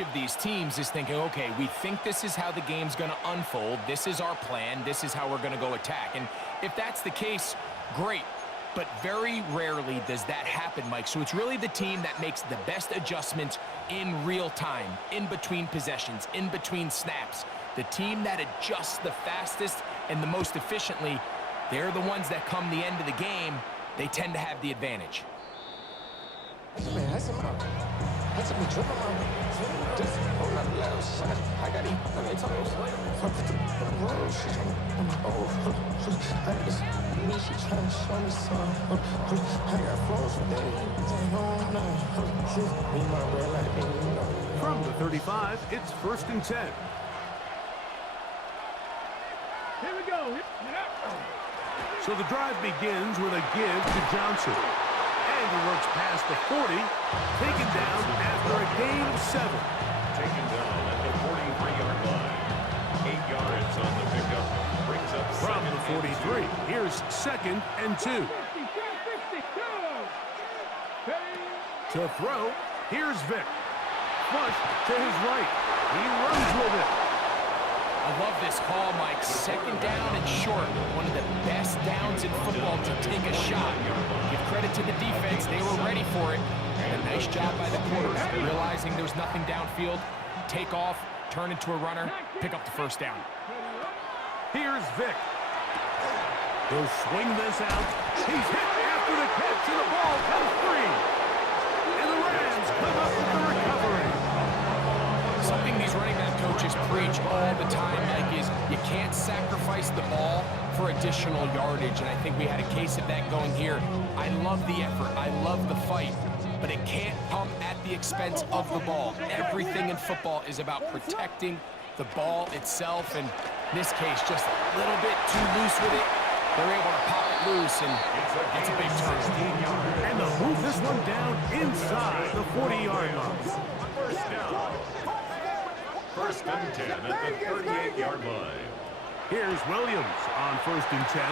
Of these teams is thinking, okay, we think this is how the game's going to unfold. This is our plan. This is how we're going to go attack. And if that's the case, great. But very rarely does that happen, Mike. So it's really the team that makes the best adjustments in real time, in between possessions, in between snaps. The team that adjusts the fastest and the most efficiently, they're the ones that come the end of the game. They tend to have the advantage. From the 35, it's 1st and 10. Here we go. So the drive begins with a give to Johnson. And he works past the 40, taken down after a gain of 7. Taken down at the 43-yard line. 8 yards on the pickup. Brings up from the 43. Here's 2nd and 2. To throw, here's Vick. Flush to his right. He runs with it. I love this call, Mike. 2nd down and short. One of the best downs in football to take a shot. Give credit to the defense. They were ready for it. And a nice job by the quarterback, realizing there was nothing downfield. Take off, turn into a runner, pick up the 1st down. Here's Vick. He'll swing this out. He's hit after the catch, and the ball comes free. And the Rams come up with the recovery. Something these running back coaches preach all the time, Mike, is you can't sacrifice the ball for additional yardage, and I think we had a case of that going here. I love the effort. I love the fight, but it can't come at the expense of the ball. Everything in football is about protecting the ball itself, and in this case, just a little bit too loose with it. They're able to pop it loose, and that's a big turn. And they'll move this one down inside the 40-yard line. 1st down. 1st and 10 at the 38-yard line. Here's Williams on 1st and 10.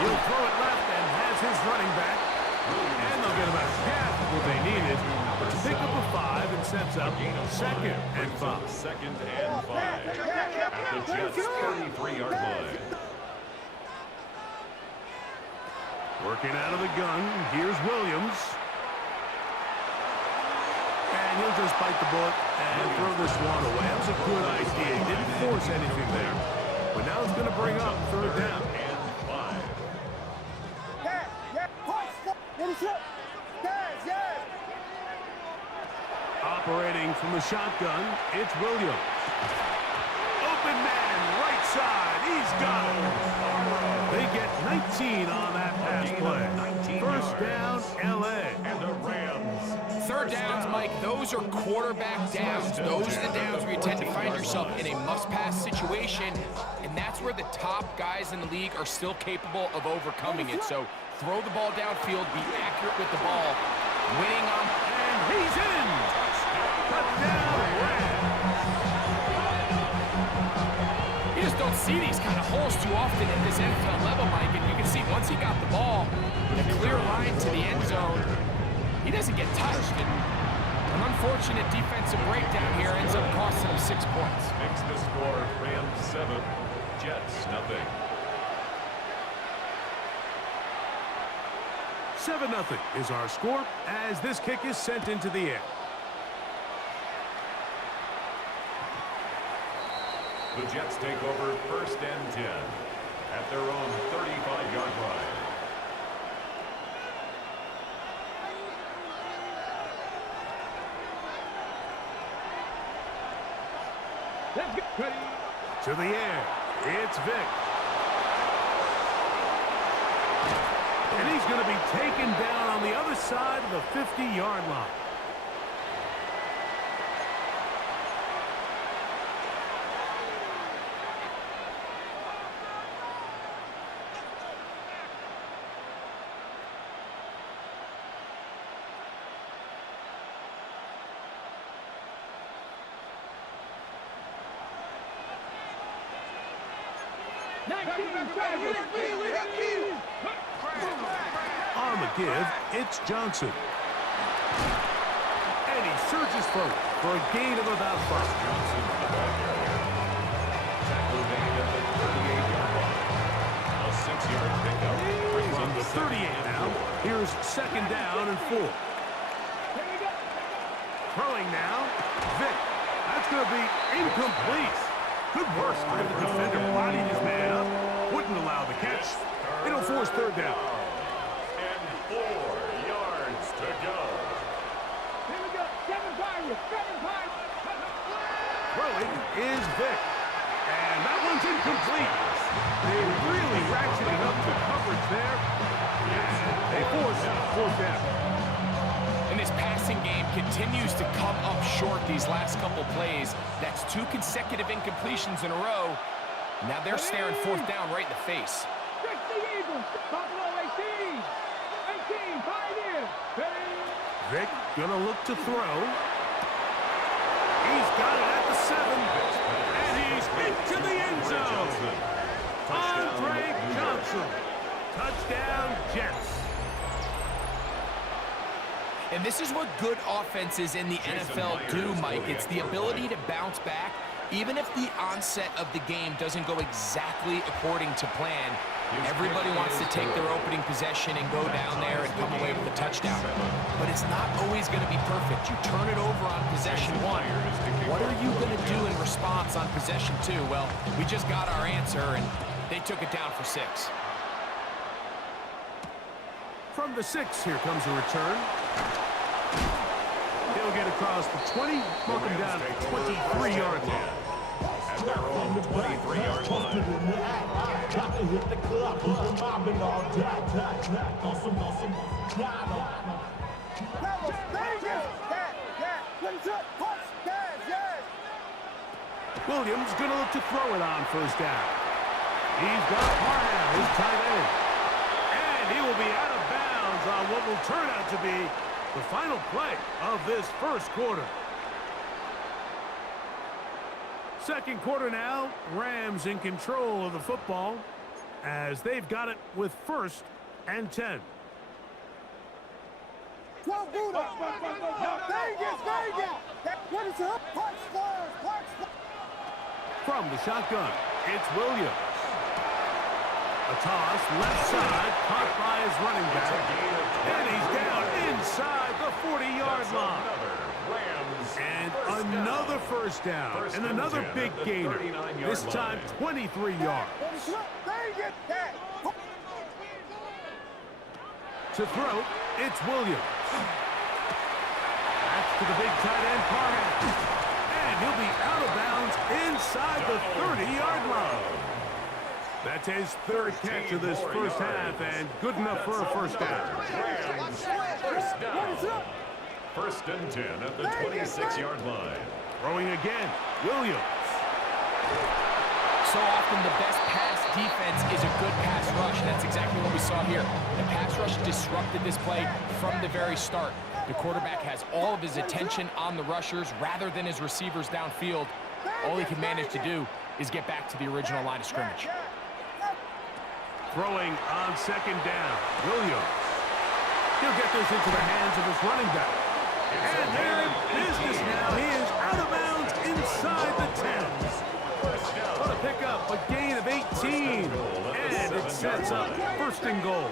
He'll throw it left and has his running back. And they'll get about half of what they needed to pick up a 5 and sets up 2nd and 5. 2nd and 5 at the Jets' 33-yard line. Working out of the gun, here's Williams. And he'll just bite the bullet and throw this one away. That was a good idea. He didn't force anything there. But now it's going to bring up 3rd down. And 5. Operating from the shotgun, it's Williams. Open man, right side. He's got it. They get 19 on that pass play. 1st down, L.A. And the Rams. 3rd downs, Mike, those are quarterback downs. Those are the downs where you tend to find yourself in a must-pass situation, and that's where the top guys in the league are still capable of overcoming it. So throw the ball downfield, be accurate with the ball, winning on, and he's in. Touchdown, Rams. You just don't see these kind of holes too often at this NFL level, Mike, and you can see once he got the ball, the clear line to the end zone, he doesn't get touched. And an unfortunate defensive breakdown here ends up costing him 6 points. Makes the score Rams 7, Jets nothing. 7-0 is our score as this kick is sent into the air. The Jets take over 1st and 10 at their own 35-yard line. Let's get ready. To the air, it's Vick. And he's going to be taken down on the other side of the 50-yard line. On the give, it's Johnson. And he surges forward. for a gain of about 5. Johnson in the ball carrier. Tackle made at the 38-yard line. A 6-yard pickup brings From up the 38 now, here's second down and 4. Throwing now, Vic. That's going to be incomplete. Good work by the defender. Bodied his man up. Wouldn't allow the catch. It'll force third down. And 4 yards to go. Here we go. Kevin Byron. Throwing is Vic. And that one's incomplete. They really ratcheted up the coverage there. And they force fourth down. And this passing game continues to come up short these last couple plays. That's 2 consecutive incompletions in a row. Now they're staring fourth down right in the face. Trick the Eagles. Buffalo 18. 18. Pioneer. Vic gonna look to throw. He's got it at the 7. And he's into the end zone. Andre Johnson. Touchdown, Jets. And this is what good offenses in the NFL do, Mike. It's the ability to bounce back, even if the onset of the game doesn't go exactly according to plan. Everybody wants to take their opening possession and go down there and come away with a touchdown. But it's not always going to be perfect. You turn it over on possession 1. What are you going to do in response on possession 2? Well, we just got our answer, and they took it down for 6. From the 6, here comes a return. He'll get across the 20, mark him down at the 23-yard line. At their own 23-yard line. Williams going to look to throw it on first down. He's got Parham, his tight end. And he will be out of bounds on what will turn out to be the final play of this first quarter. Second quarter now, Rams in control of the football as they've got it with first and 10. From the shotgun, it's Williams. A toss, left side, caught by his running back. And he's down inside the 40-yard line. And another first down. And another big gainer. This time, 23 yards. To throw, it's Williams. That's to the big tight end, Parham. And he'll be out of bounds inside the 30-yard line. That's his third catch of this first half, and good enough for a first down. First down. First and 10 at the 26-yard line. Throwing again, Williams. So often the best pass defense is a good pass rush, and that's exactly what we saw here. The pass rush disrupted this play from the very start. The quarterback has all of his attention on the rushers rather than his receivers downfield. All he can manage to do is get back to the original line of scrimmage. Throwing on second down, Williams. He'll get this into the hands of his running back. And they're in business now. He is out of bounds inside the 10. What a pickup, a gain of 18. And it sets up first and goal.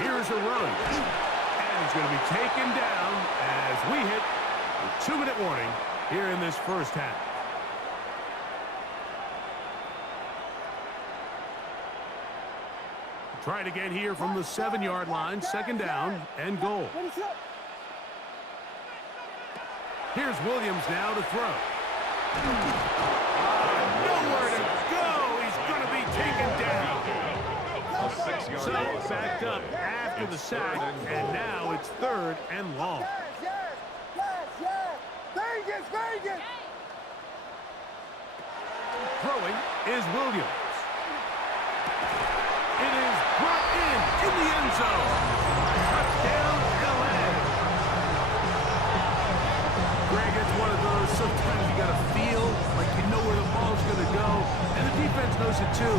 Here's a run. And he's going to be taken down as we hit the 2-minute warning here in this first half. Try it again here from the 7-yard line, second down and goal. Here's Williams now to throw. Nowhere to go. He's going to be taken down. So backed up after the sack, and now it's third and long. Throwing is Williams. It is brought in the end zone. Touchdown, L.A. Greg, it's one of those, sometimes you got to feel like you know where the ball's going to go, and the defense knows it too,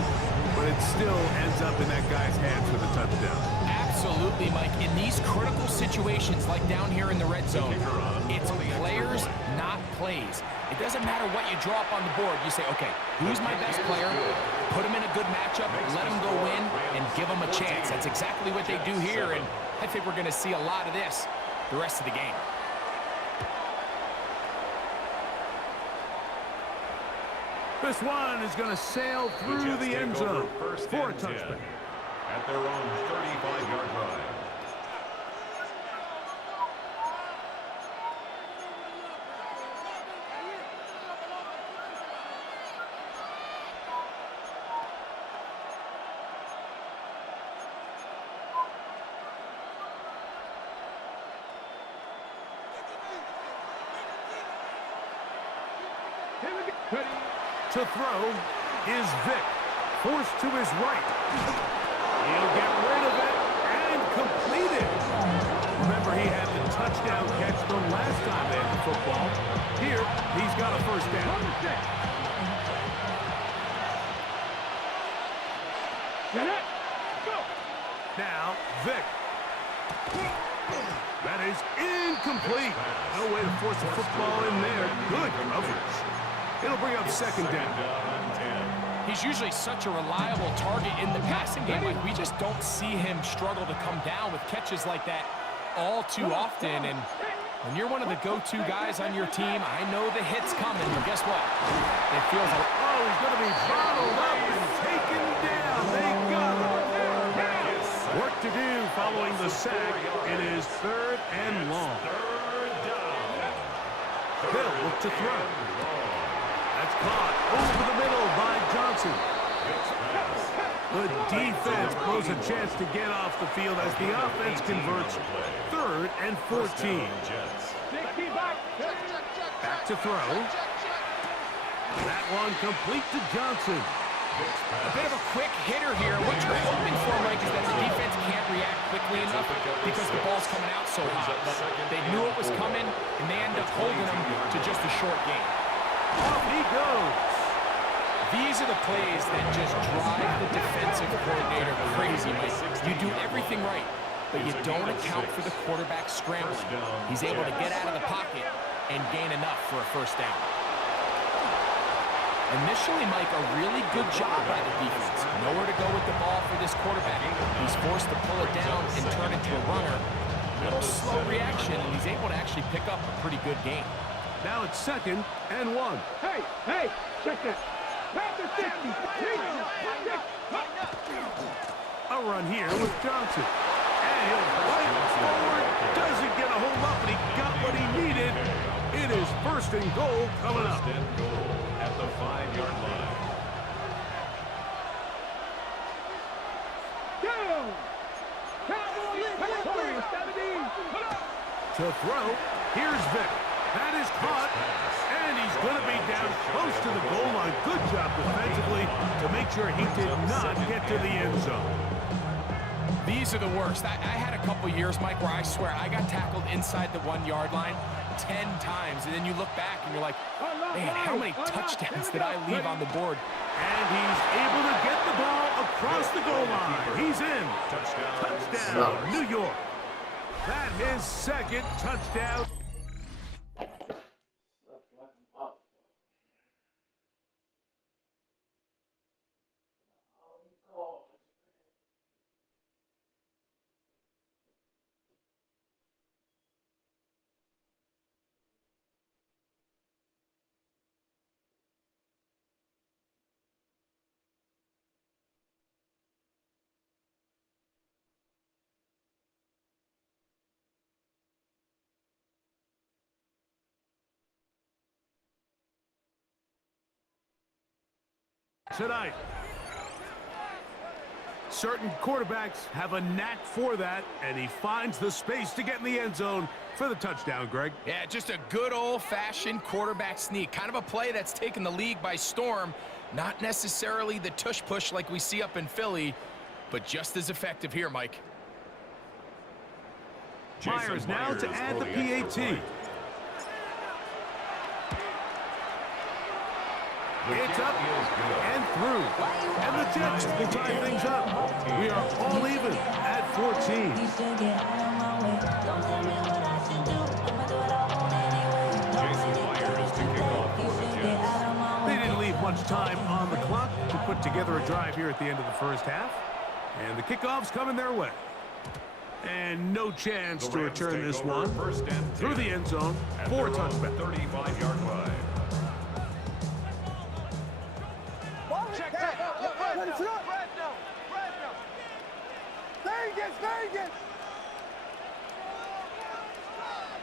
but it still ends up in that guy's hands for the touchdown. Absolutely, Mike. In these critical situations, like down here in the red zone, it's players, not plays. It doesn't matter what you draw up on the board. You say, okay, who's my best player? Put him in a good matchup, let him go in, and give him a chance. That's exactly what they do here, and I think we're going to see a lot of this the rest of the game. This one is going to sail through the end zone for a touchdown. At their own 35-yard line. To throw is Vick. Forced to his right. He'll get rid of it and complete it. Remember, he had the touchdown catch the last time they had the football. Here, he's got a first down. Now, Vick. That is incomplete. No way to force the football in there. Good coverage. It'll bring up second down. He's usually such a reliable target in the passing game. Like, we just don't see him struggle to come down with catches like that all too often. And when you're one of the go-to guys on your team, I know the hit's coming, but guess what? It feels like, oh, he's going to be bottled up and taken down. They got him. Work to do following the sack. It is third and long. Hill look to throw. That's caught over the middle by Johnson. The defense blows a chance to get off the field as the offense converts. Third and 14. Back to throw. That one complete to Johnson. a bit of a quick hitter here. What you're hoping for, Mike, is that the defense can't react quickly enough because the ball's coming out so hot. But they knew it was coming, and they end up holding them to just a short game. Off he goes. These are the plays that just drive the defensive coordinator crazy, Mike. You do everything right, but you don't account for the quarterback scrambling. He's able to get out of the pocket and gain enough for a first down. Initially, Mike, a really good job by the defense. Nowhere to go with the ball for this quarterback. He's forced to pull it down and turn it to a runner. Little slow reaction, and he's able to actually pick up a pretty good game. Now it's 2nd and 1. Hey, check that. A run here with Johnson. And he'll fight forward. Doesn't get a hold up, and he got what he needed. It is 1st and goal coming up. At the 5-yard line. To throw, here's Vick. That is caught, and he's going to be down close to the goal line. Good job defensively to make sure he did not get to the end zone. These are the worst. I had a couple years, Mike, where I swear I got tackled inside the 1-yard line 10 times, and then you look back and you're like, man, how many touchdowns did I leave on the board? And he's able to get the ball across the goal line. He's in. Touchdown, New York. That is 2nd touchdown. Tonight, certain quarterbacks have a knack for that, and he finds the space to get in the end zone for the touchdown, Greg. Yeah, just a good old-fashioned quarterback sneak. Kind of a play that's taken the league by storm. Not necessarily the tush-push like we see up in Philly, but just as effective here, Mike. Myers now to add the PAT. It's up and through. And the Jets will tie things up. We are all even at 14. Jason Myers to kick off for the Jets. They didn't leave much time on the clock to put together a drive here at the end of the first half. And the kickoff's coming their way. And no chance to return this one through the end zone for a touchback. 35-yard line. Vegas!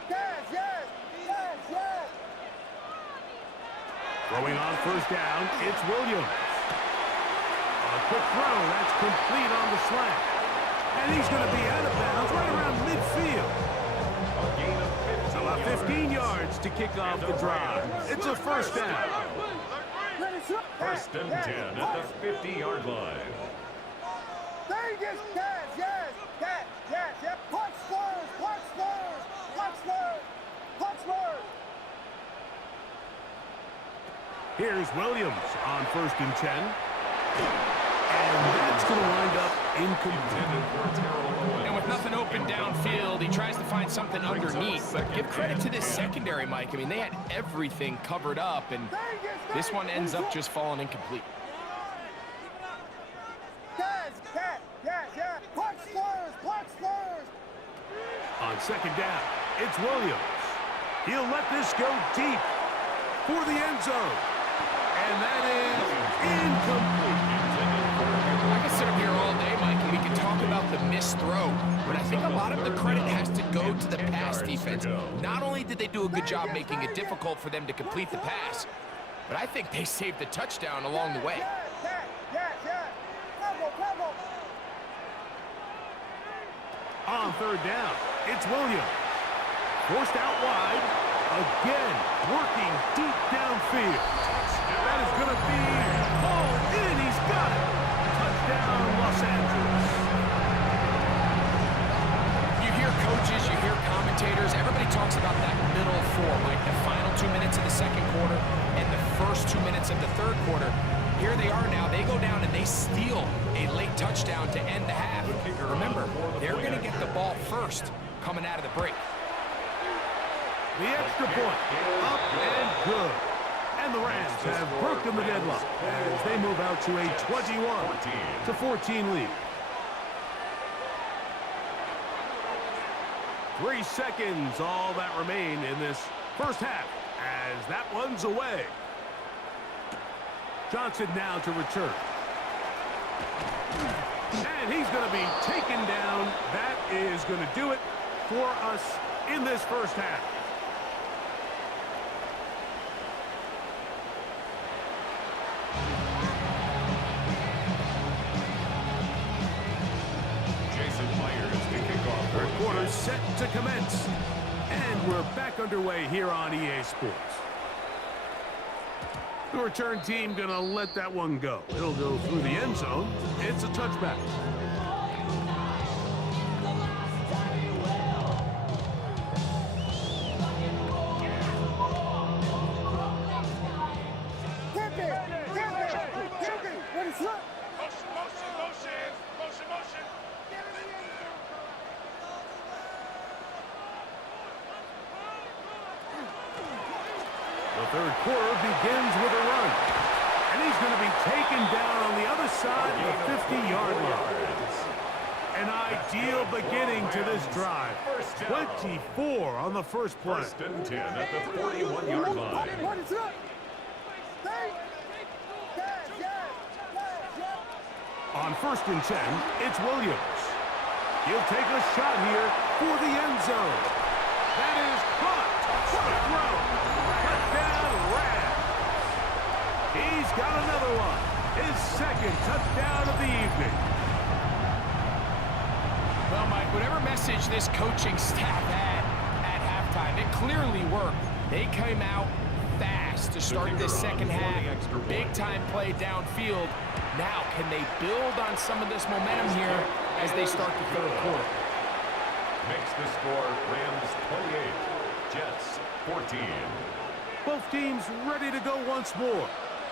Yes! Throwing on first down, it's Williams. A quick throw, that's complete on the slant. And he's going to be out of bounds right around midfield. A gain of 15 So about 15 yards. yards to kick off the drive. It's a first down. First and 10 at the 50-yard line. Vegas! Yes! Punch first! Here's Williams on first and 10. And that's going to wind up incomplete. And with nothing open downfield, he tries to find something underneath. But give credit to this secondary, Mike. I mean, they had everything covered up, and this one ends up just falling incomplete. Yes! Punch first! On second down, it's Williams. He'll let this go deep for the end zone. And that is incomplete. I can sit up here all day, Mike, and we can talk about the missed throw, but I think a lot of the credit has to go to the pass defense. Not only did they do a good job making it difficult for them to complete the pass, but I think they saved the touchdown along the way. Yes! Bravo! On third down, it's Williams. Forced out wide. Again, working deep downfield. That is going to be hauled in. He's got it. Touchdown, Los Angeles. You hear coaches, you hear commentators, everybody talks about that middle four, like the final 2 minutes of the second quarter and the first 2 minutes of the third quarter. Here they are now. They go down and they steal a late touchdown to end the half. Remember, they're going to get the ball first coming out of the break. The extra point, up and good. And the Rams have broken the deadlock as they move out to a 21-14 lead. 3 seconds, all that remain in this first half as that one's away. Johnson now to return. And he's going to be taken down. That is going to do it for us in this first half. Jason Myers to kick off. Third quarter set to commence. And we're back underway here on EA Sports. The return team gonna let that one go. It'll go through the end zone. It's a touchback. The third quarter begins with a run. And he's going to be taken down on the other side of the 50-yard line. An ideal beginning to this drive. 24 on the first play. First and 10 at the 41-yard line. On first and 10, it's Williams. He'll take a shot here for the end zone. That is caught. What a throw. Touchdown, Rams. He's got another one. His second touchdown of the evening. Well, Mike, whatever message this coaching staff had at halftime, it clearly worked. They came out fast to start this second half. Big-time play downfield. Now, can they build on some of this momentum here as they start the third quarter? Makes the score Rams 28, Jets 14. Both teams ready to go once more.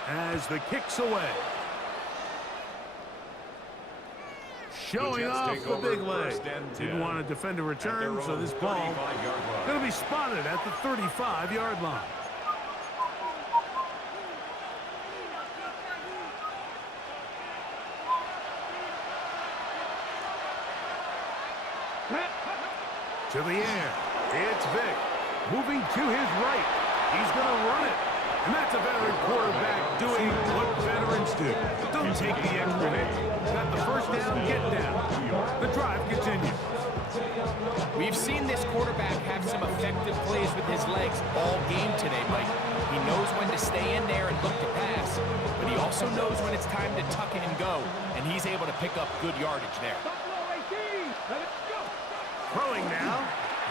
as the kick's away. Showing off the big leg. Didn't want to defend a return, so this ball going to be spotted at the 35-yard line. To the air. It's Vic. Moving to his right. He's going to run it. And that's a veteran quarterback doing what veterans do. Don't take the extra hit. Got the first down, get down. The drive continues. We've seen this quarterback have some effective plays with his legs all game today, Mike. He knows when to stay in there and look to pass, but he also knows when it's time to tuck in and go, and he's able to pick up good yardage there. Throwing now,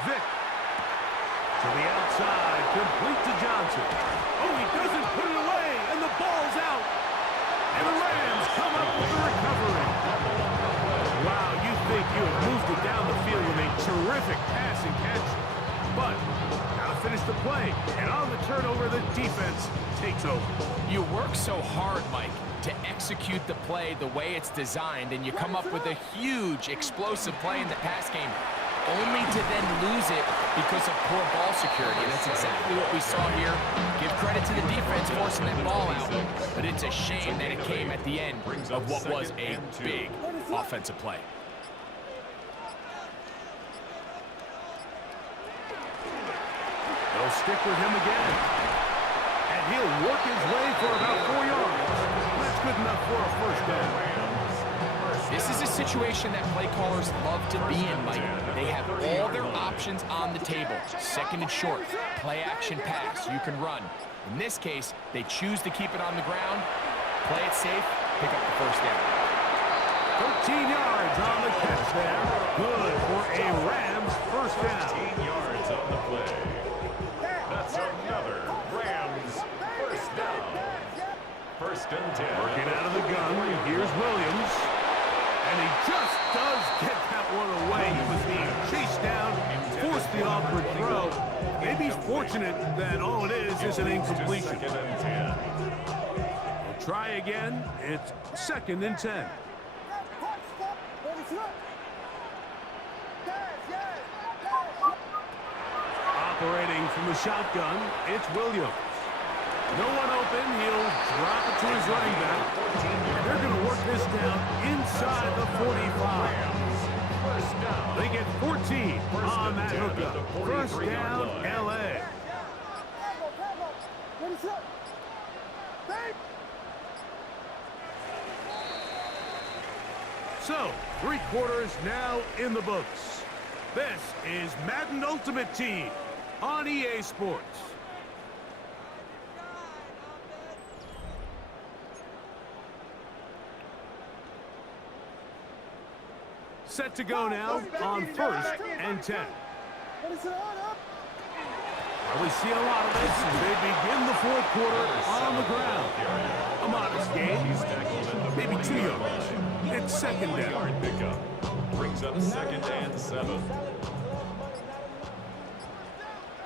Vic. To the outside, complete to Johnson. Oh, he doesn't put it away, and the ball's out. And the Rams come up with the recovery. Wow, you think you have moved it down the field with a terrific passing catch. But, gotta finish the play. And on the turnover, the defense takes over. You work so hard, Mike, to execute the play the way it's designed, and you come up with a huge, explosive play in the pass game, only to then lose it because of poor ball security. And that's exactly what we saw here. Give credit to the defense forcing that ball out, but it's a shame that it came at the end of what was a big offensive play. They'll stick with him again. And he'll work his way for about 4 yards. That's good enough for a first down. This is a situation that play callers love to be in, Mike. They have all their options on the table. Second and short, play action pass, you can run. In this case, they choose to keep it on the ground, play it safe, pick up the first down. 13 yards on the catch there. Good for a Rams first down. 15 yards on the play. That's another Rams first down. First and 10. Working out of the gun, here's Williams. And he just does get that one away. He was being chased down, forced the awkward throw. Maybe he's fortunate that all it is an incompletion. Second and 10. We'll try again. It's second and 10. Operating from the shotgun, it's Williams. No one open, he'll drop it to his running back. And they're going to work this down inside the 45. They get 14 on that hookup. First down, L.A. So, 3 quarters now in the books. This is Madden Ultimate Team on EA Sports. Set to go now on first and 10. Well, we see a lot of this as they begin the 4th quarter on the ground. A modest game, maybe 2 yards. It's second down. Pickup brings up second and 7.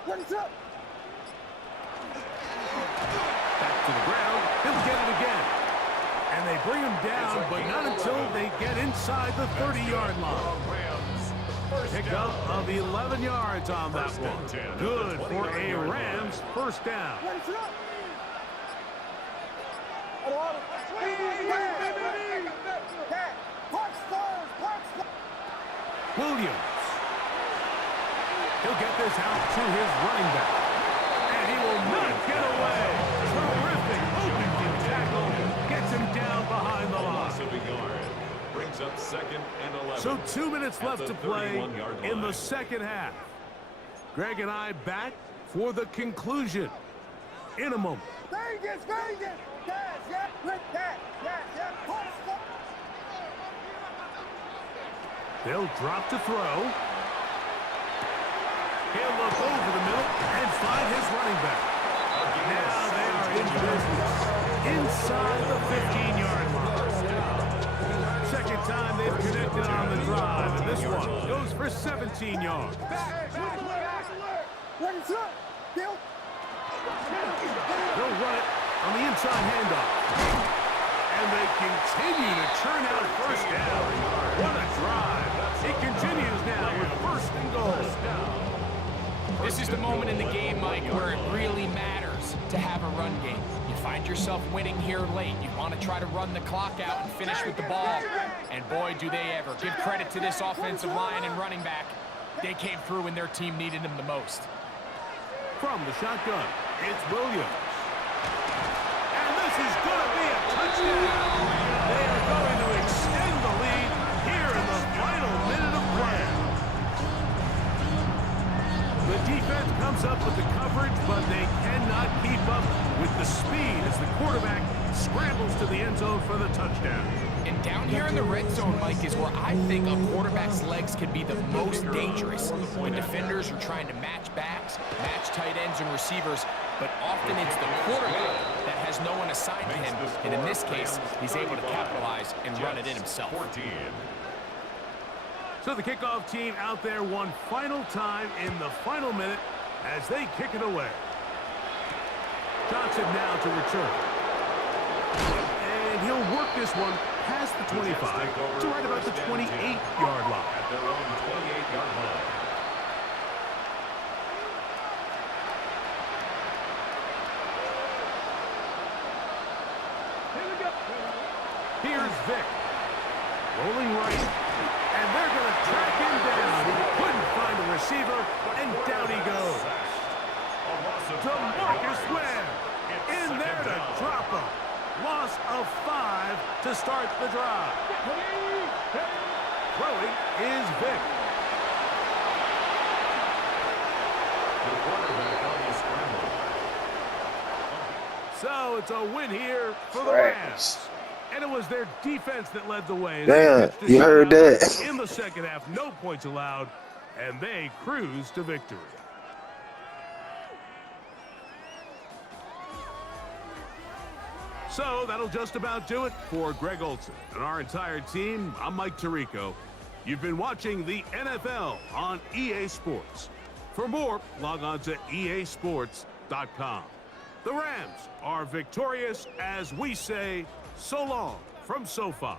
Back to the ground. He'll get it again. And they bring him down, but not until they get inside the 30-yard line. Pickup of 11 yards on that one. Good for a Rams first down. Williams. He'll get this out to his running back. And he will not get away. Terrific open field tackle. Gets him down behind the line. Brings up second and 11. So 2 minutes left to play in the second half. Greg and I back for the conclusion in a moment. They'll drop to throw. He'll look over the middle and find his running back. Now they are in business inside the 15-yard line. Second time they've connected on the drive, and this one goes for 17 yards. They'll run it on the inside handoff. And they continue to churn out first down. What a drive. It continues now with first and goal. This is the moment in the game, Mike, where it really matters to have a run game. You find yourself winning here late. You want to try to run the clock out and finish with the ball. And boy, do they ever. Give credit to this offensive line and running back. They came through when their team needed them the most. From the shotgun, it's Williams. And this is going to be a touchdown. They are going to extend the lead here in the final minute of play. The defense comes up with the coverage, but they cannot keep up with the speed as the quarterback scrambles to the end zone for the touchdown. And down here in the red zone, Mike, is where I think a quarterback's legs can be the most dangerous. The defenders are trying to match backs, match tight ends and receivers, but often it's the quarterback that has no one assigned to him. And in this case, he's able to capitalize and run it in himself. So the kickoff team out there one final time in the final minute as they kick it away. Johnson now to return. And he'll work this one past the 25 to right about the 28-yard line. At their own 28-yard line. Here's Vick. Rolling right. And they're going to track him down. He couldn't find a receiver, and down he goes. To Marcus Webb. In there to drop him. Loss of 5 to start the drive. Throwing is Vick. The quarterback on the scramble. So it's a win here for the Rams. And it was their defense that led the way. Damn, you heard that. In the second half, no points allowed, and they cruised to victory. So that'll just about do it for Greg Olson and our entire team. I'm Mike Tirico. You've been watching the NFL on EA Sports. For more, log on to easports.com. The Rams are victorious as we say so long from SoFi.